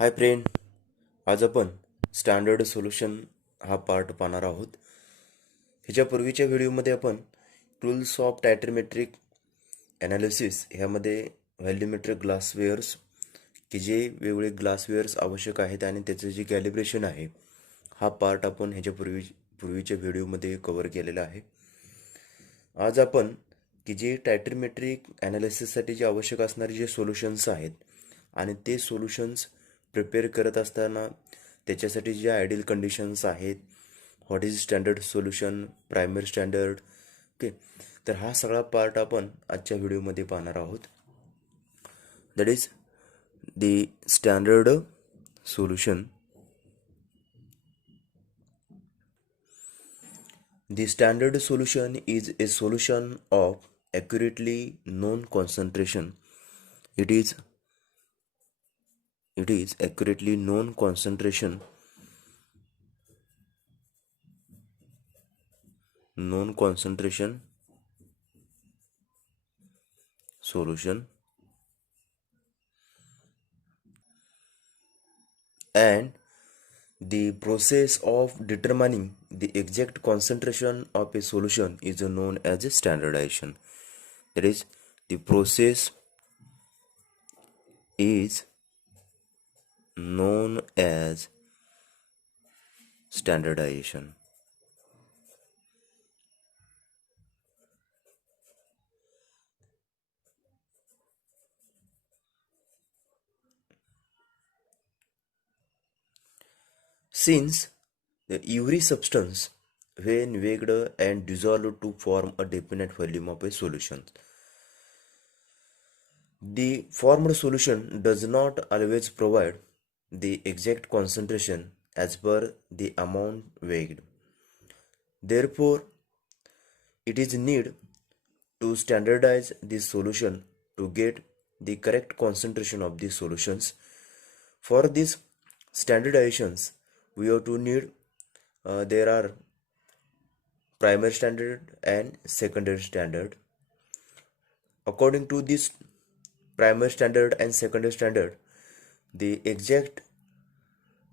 Hi friend, आज आपण standard solution हा पार्ट पाहणार आहोत. ह्याच्या पूर्वीच्या व्हिडिओमध्ये आपण टूल्स ऑफ टायट्रोमेट्रिक ॲनालिसिस ह्यामध्ये व्हॅल्यूमेट्रिक ग्लासवेअर्स की जे वेगवेगळे ग्लासवेअर्स आवश्यक आहेत आणि त्याचं जे कॅलिब्रेशन आहे हा पार्ट आपण पूर्वीच्या व्हिडिओमध्ये कव्हर केलेला आहे. आज आपण की जे टायट्रोमेट्रिक ॲनालिसिससाठी जे आवश्यक असणारे जे सोल्युशन्स आहेत आणि ते सोल्युशन्स प्रिपेअर करत असताना त्याच्यासाठी ज्या आयडियल कंडिशन्स आहेत, what is standard solution, primary standard, okay. तर हा सगळा पार्ट आपण आजच्या व्हिडिओमध्ये पाहणार आहोत. That is the standard solution. The standard solution is a solution of accurately known concentration. It is accurately known concentration solution, and the process of determining the exact concentration of a solution is known as a standardization. That is, the process is known as standardization. Since every substance, when weighed and dissolved to form a definite volume of a solution, the formed solution does not always provide the exact concentration as per the amount weighed. Therefore, it is need to standardize this solution to get the correct concentration of the solutions. For these standardizations, we have to need there are primary standard and secondary standard. According to this primary standard and secondary standard, the exact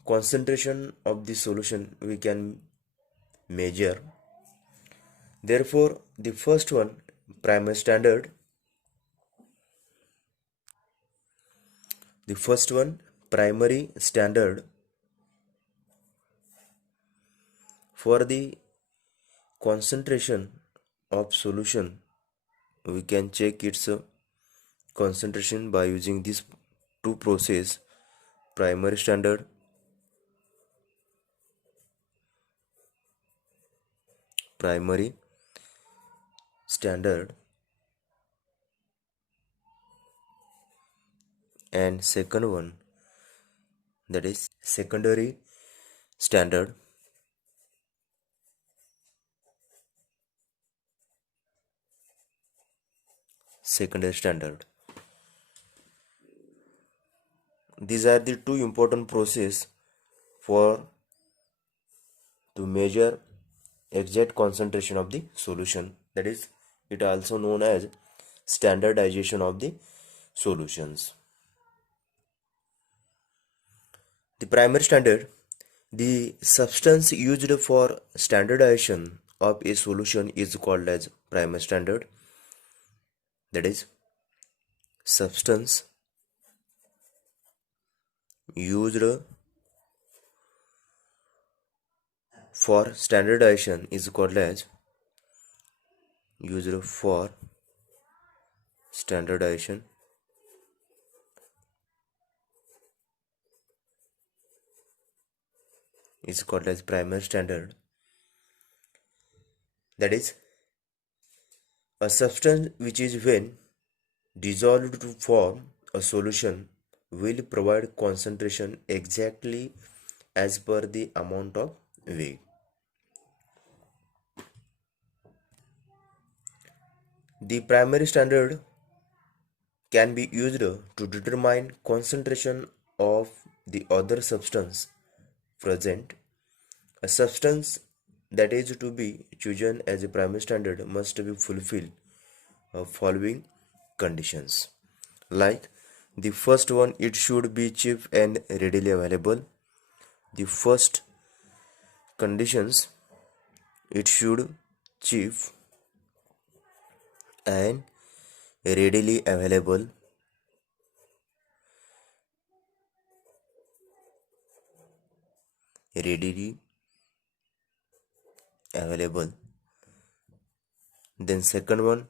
concentration of the solution we can measure. Therefore, the first one, primary standard, for the concentration of solution, we can check its concentration by using these two process, primary standard and second one, that is secondary standard. These are the two important process for to measure exact concentration of the solution. That is, it also known as standardization of the solutions. The primary standard, the substance used for standardization of a solution is called as primary standard. That is, substance used for standardization is called as primary standard. That is, a substance which is when dissolved to form a solution will provide concentration exactly as per the amount of weight. The primary standard can be used to determine concentration of the other substance present. A substance that is to be chosen as a primary standard must be fulfill following conditions, like The first one, it should be cheap and readily available. The first conditions, it should cheap and readily available. Readily available. Then second one,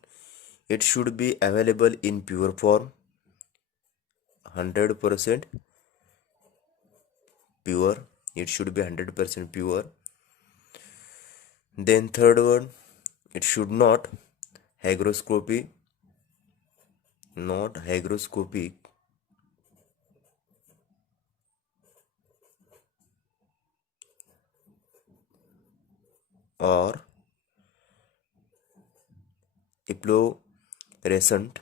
it should be available in pure form, 100% pure. It should be 100% pure. Then third one, it should not hygroscopic, not hygroscopic, or efflorescent.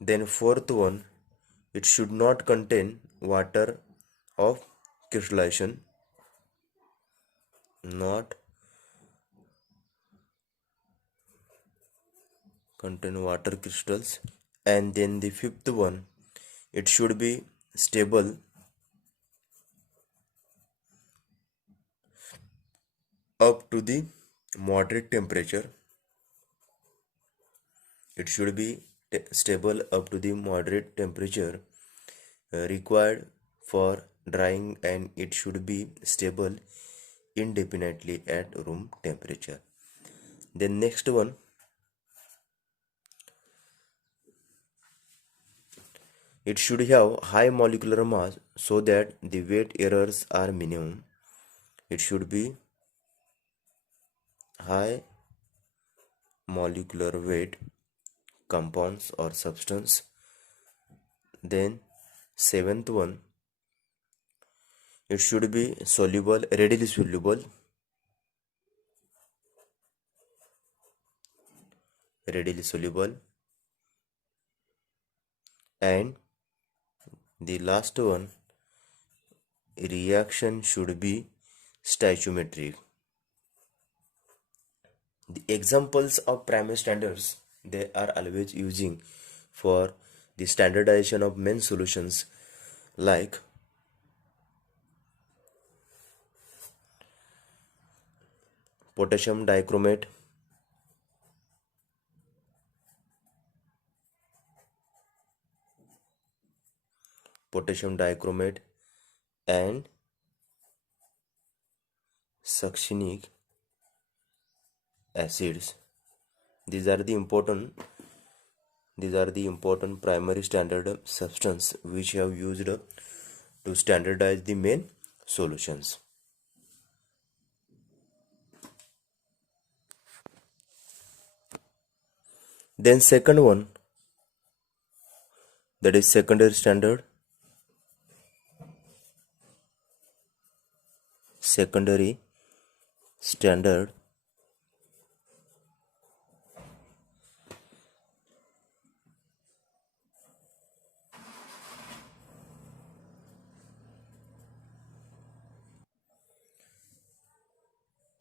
Then fourth one, it should not contain water of crystallization, not contain water crystals. And then the fifth one, it should be stable up to the moderate temperature. It should be stable up to the moderate temperature required for drying, and it should be stable indefinitely at room temperature. Then next one, it should have high molecular mass so that the weight errors are minimum. It should be high molecular weight compounds or substance. Then seventh one, it should be soluble, readily soluble, readily soluble. And the last one, reaction should be stoichiometric. The examples of primary standards they are always using for the standardization of main solutions, like potassium dichromate, potassium dichromate and succinic acids. These are the important primary standard substance which have used to standardize the main solutions. Then second one, that is secondary standard. Secondary standard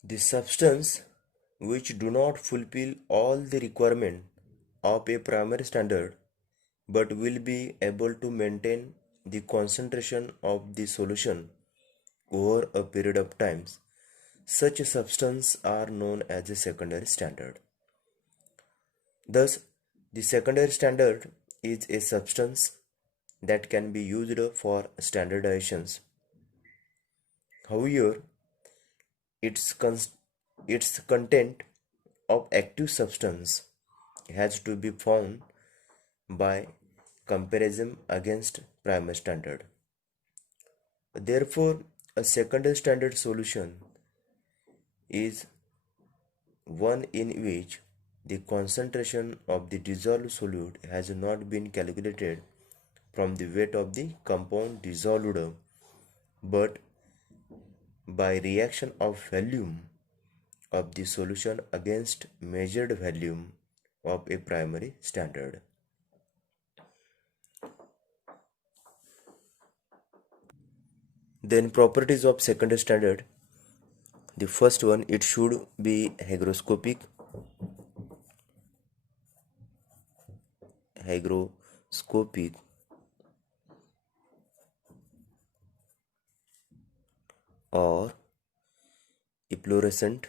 the substance which do not fulfill all the requirement of a primary standard but will be able to maintain the concentration of the solution over a period of time. Such substances are known as a secondary standard. Thus, the secondary standard is a substance that can be used for standardizations. However, its content of active substance has to be found by comparison against primary standard. Therefore, a secondary standard solution is one in which the concentration of the dissolved solute has not been calculated from the weight of the compound dissolved, but by reaction of volume of the solution against measured volume of a primary standard. Then properties of secondary standard. The first one, it should be hygroscopic. Hygroscopic or efflorescent.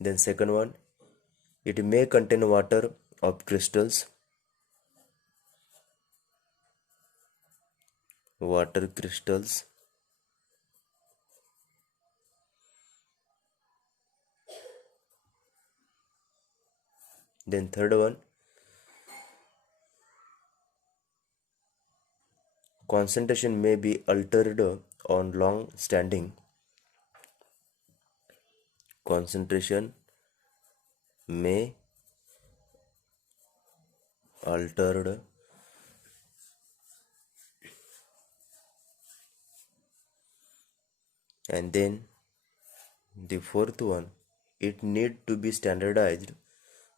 Then second one, it may contain water of crystals. Water crystals. Then third one, concentration may be altered on long standing. Concentration may altered and then the fourth one, it need to be standardized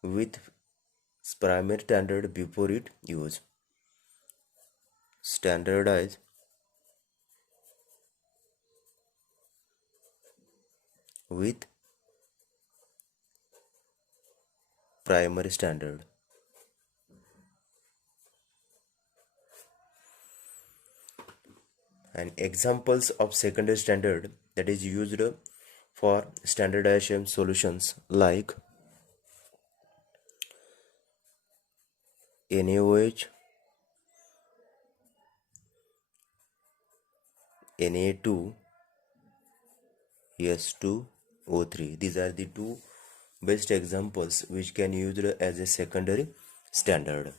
with primary standard before it use. Standardize with primary standard. And examples of secondary standard that is used for standardization solutions like NaOH, Na2, S2O3. These are the two best examples which can used as a secondary standard.